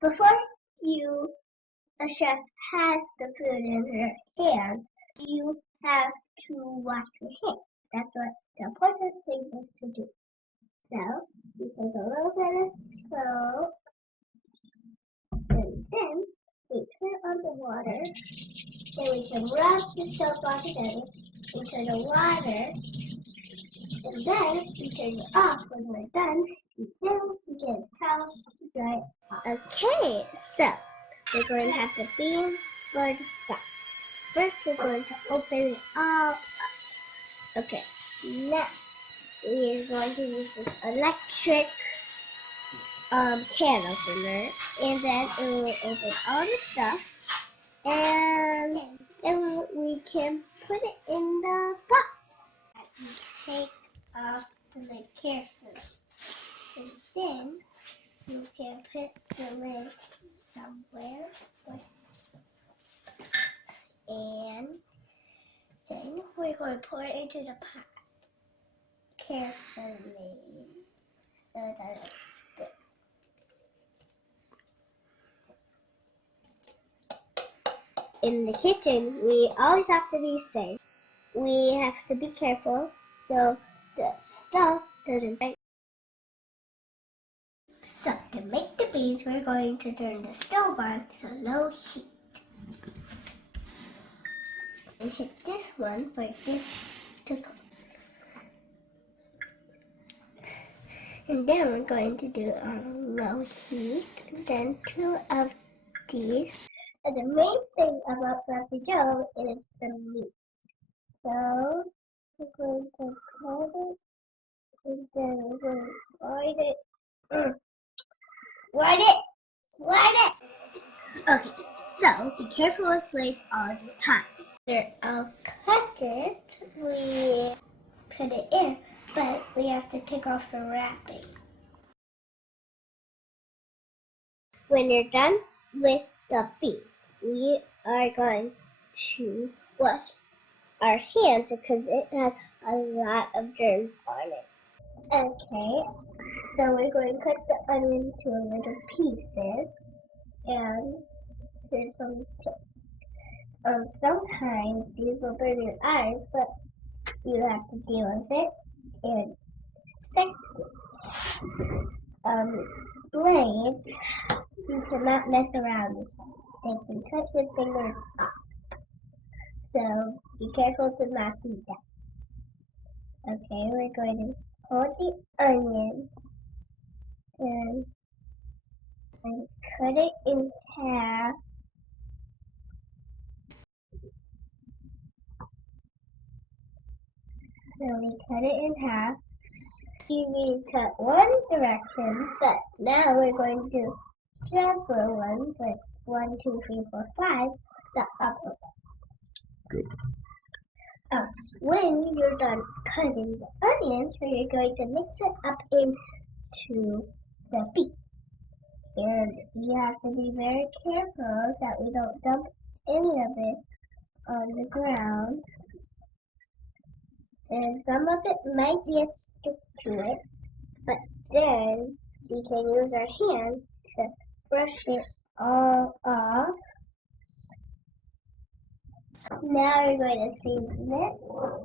before a chef has the food in her hand, you have to wash your hands. That's what the important thing is to do. So, you take a little bit of soap, and then we turn on the water, then we can rub the soap all together, we turn the water, and then we turn it off when we're done, and then we get a towel to dry it off. Okay, so we're going to have the beans for the stuff. First, we're going to open it all up. Okay, next we're going to use this electric can opener, and then it will open all the stuff, and then we can put it in the pot. You take off the lid carefully, and then you can put the lid somewhere, and then we're going to pour it into the pot carefully so that it's good. In the kitchen, we always have to be safe. We have to be careful so the stuff doesn't break. So to make the beans, we're going to turn the stove on to low heat. And hit this one for this to cook. And then we're going to do it on low heat. Then 2 of these. And the main thing about Fluffy Joe is the meat. So we're going to cut it, and then we're going to slide it. Slide it! Okay, so be careful with blades all the time. After I'll cut it, we put it in, but we have to take off the wrapping. When you're done with the beef, we are going to wash our hands because it has a lot of germs on it. Okay, so we're going to cut the onion into little pieces, and here's some tips. Sometimes these will burn your eyes, but you have to deal with it. And second, blades, you cannot mess around with them. They can cut your fingers off. So be careful to not do that. Okay, we're going to hold the onion and cut it in half. So we cut it in half. We cut one direction, but now we're going to do several ones, like 1, 2, 3, 4, 5, the upper one. Good. When you're done cutting the onions, we're going to mix it up into the beef. And you have to be very careful that we don't dump any of it on the ground. And some of it might be a stick to it, but then we can use our hands to brush it all off. Now we're going to season it,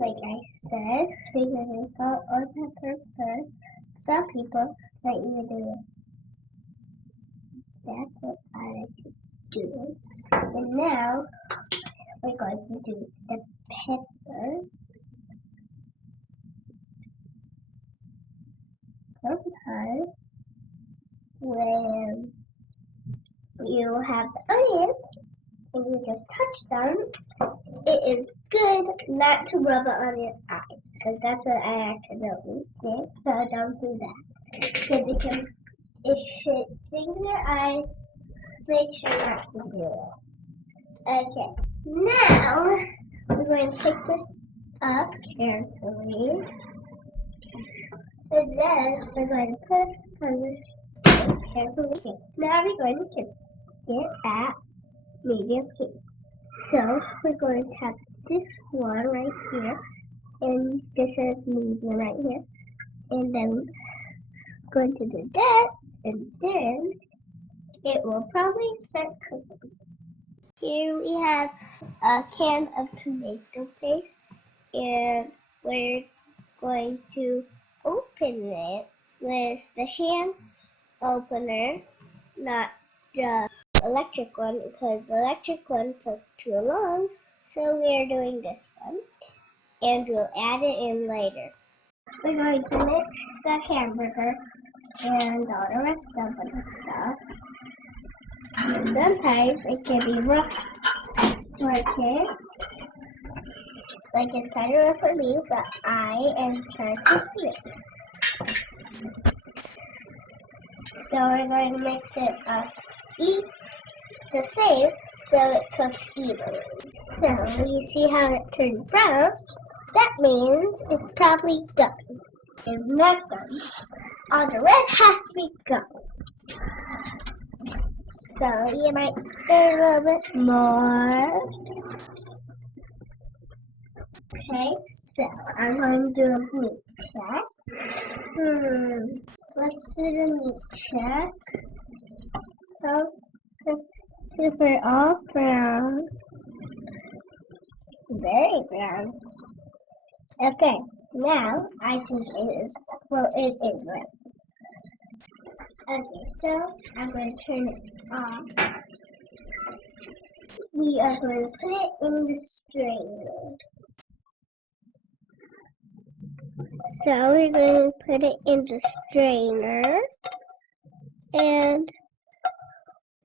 like I said. We're going to use salt or pepper first. Some people like to do it. That's what I like to do. And now we're going to do the pepper. Sometimes when you have the onions and you just touch them, it is good not to rub it on your eyes, because that's what I accidentally did, so don't do that. Because if it stings your eyes, make sure not to do it. Okay, now we're going to pick this up carefully. And then we're going to put it on this carefully. Now we're going to cook it at medium heat. So we're going to have this one right here, and this is medium right here. And then we're going to do that, and then it will probably start cooking. Here we have a can of tomato paste, and we're going to open it with the hand opener, not the electric one, because the electric one took too long, so we're doing this one, and we'll add it in later. We're going to mix the hamburger and all the rest of the stuff. Sometimes it can be rough for kids, like it's kind of rough for me, but I am trying to mix. So we're going to mix it up the same so it cooks evenly. So you see how it turned brown? That means it's probably done. It's not done. All the red has to be gone. So you might stir a little bit more. Okay, so I'm going to do a meat check. Let's do the meat check. Super all brown. Very brown. Okay, now I think it is red. Okay, so I'm going to turn it off. We are going to put it in the strainer. So we're going to put it in the strainer, and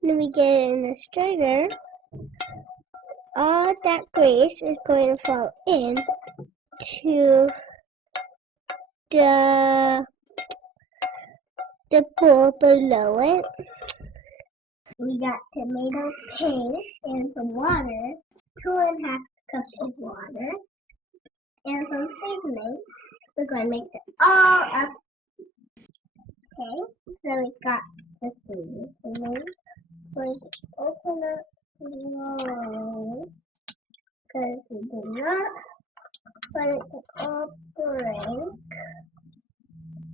when we get it in the strainer, all that grease is going to fall in to the bowl below it. We got tomato paste and some water, 2.5 cups of water, and some seasoning. We're going to mix it all up. Okay, so we got the seasoning. We're open up slow because we did not put it to all break,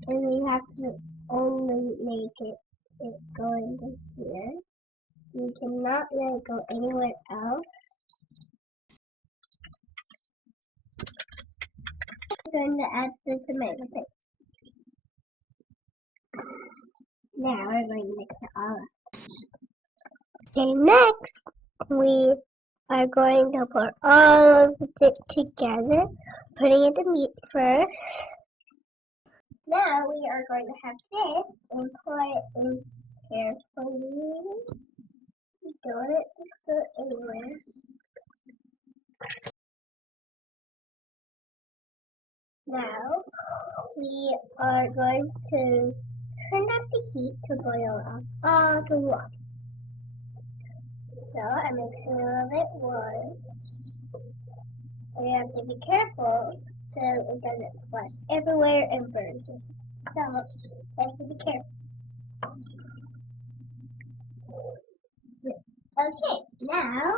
and we have to only make it go into here. We cannot let it go anywhere else. We're going to add the tomato paste. Now we're going to mix it all up. Okay, next we are going to put all of it together, putting in the meat first. Now we are going to have this and pour it in carefully. Don't let it just go anywhere. Now we are going to turn up the heat to boil off all the water. So I'm mixing a little bit more. We have to be careful so it doesn't splash everywhere and burn. So we have to be careful. Okay, now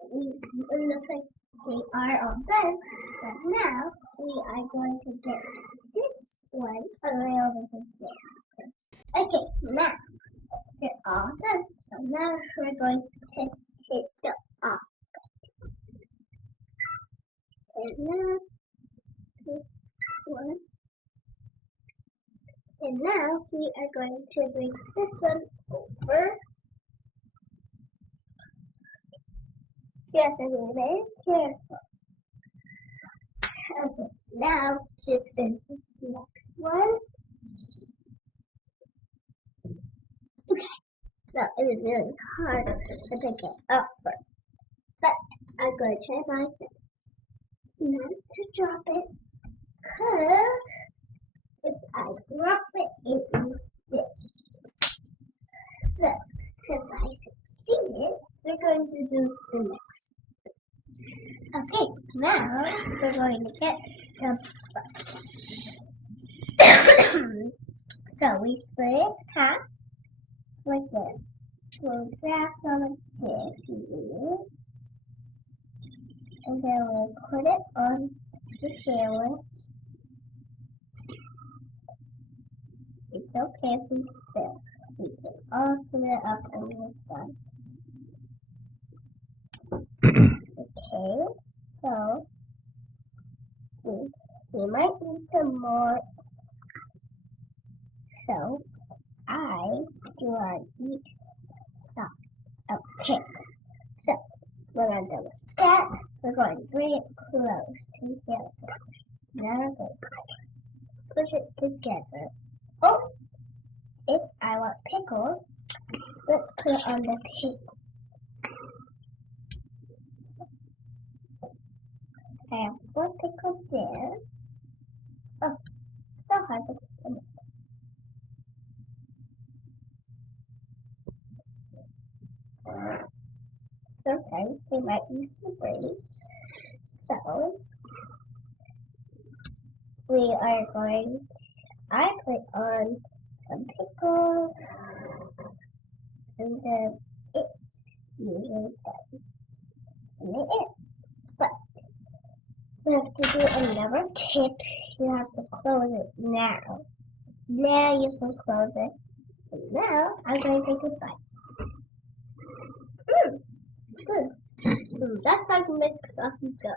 it looks like they are all done. So now we are going to get this one all the way over to there. Okay, now they're all done. So now we're going to hit the off. And now this one. And now we are going to bring this one over. You have to be very careful. Okay, now this is the next one. Okay, so it is really hard to pick it up first. But I'm going to try my best not to drop it, because if I drop it, it will stick. So, since I succeeded, we're going to do the next. Okay, now we're going to get the bun. So we split it half like this. We'll grab some of this here, and then we'll put it on the sandwich. It's okay if we spill. We can open it up and this one. Okay, so we might need some more. So I do on each side. Okay, so when I'm done with that, we're going to bring it close together. Now we're going to push it together. Oh, if I want pickles, let's put it on the table. I have 4 pickles there. Oh, so hard to put them. Sometimes they might be slippery. So we are going to, I put on some pickles and then it's usually done. And it is. But we have to do another tip. You have to close it now. Now you can close it. And now I'm going to take a bite. Good. That's how you make coffee go.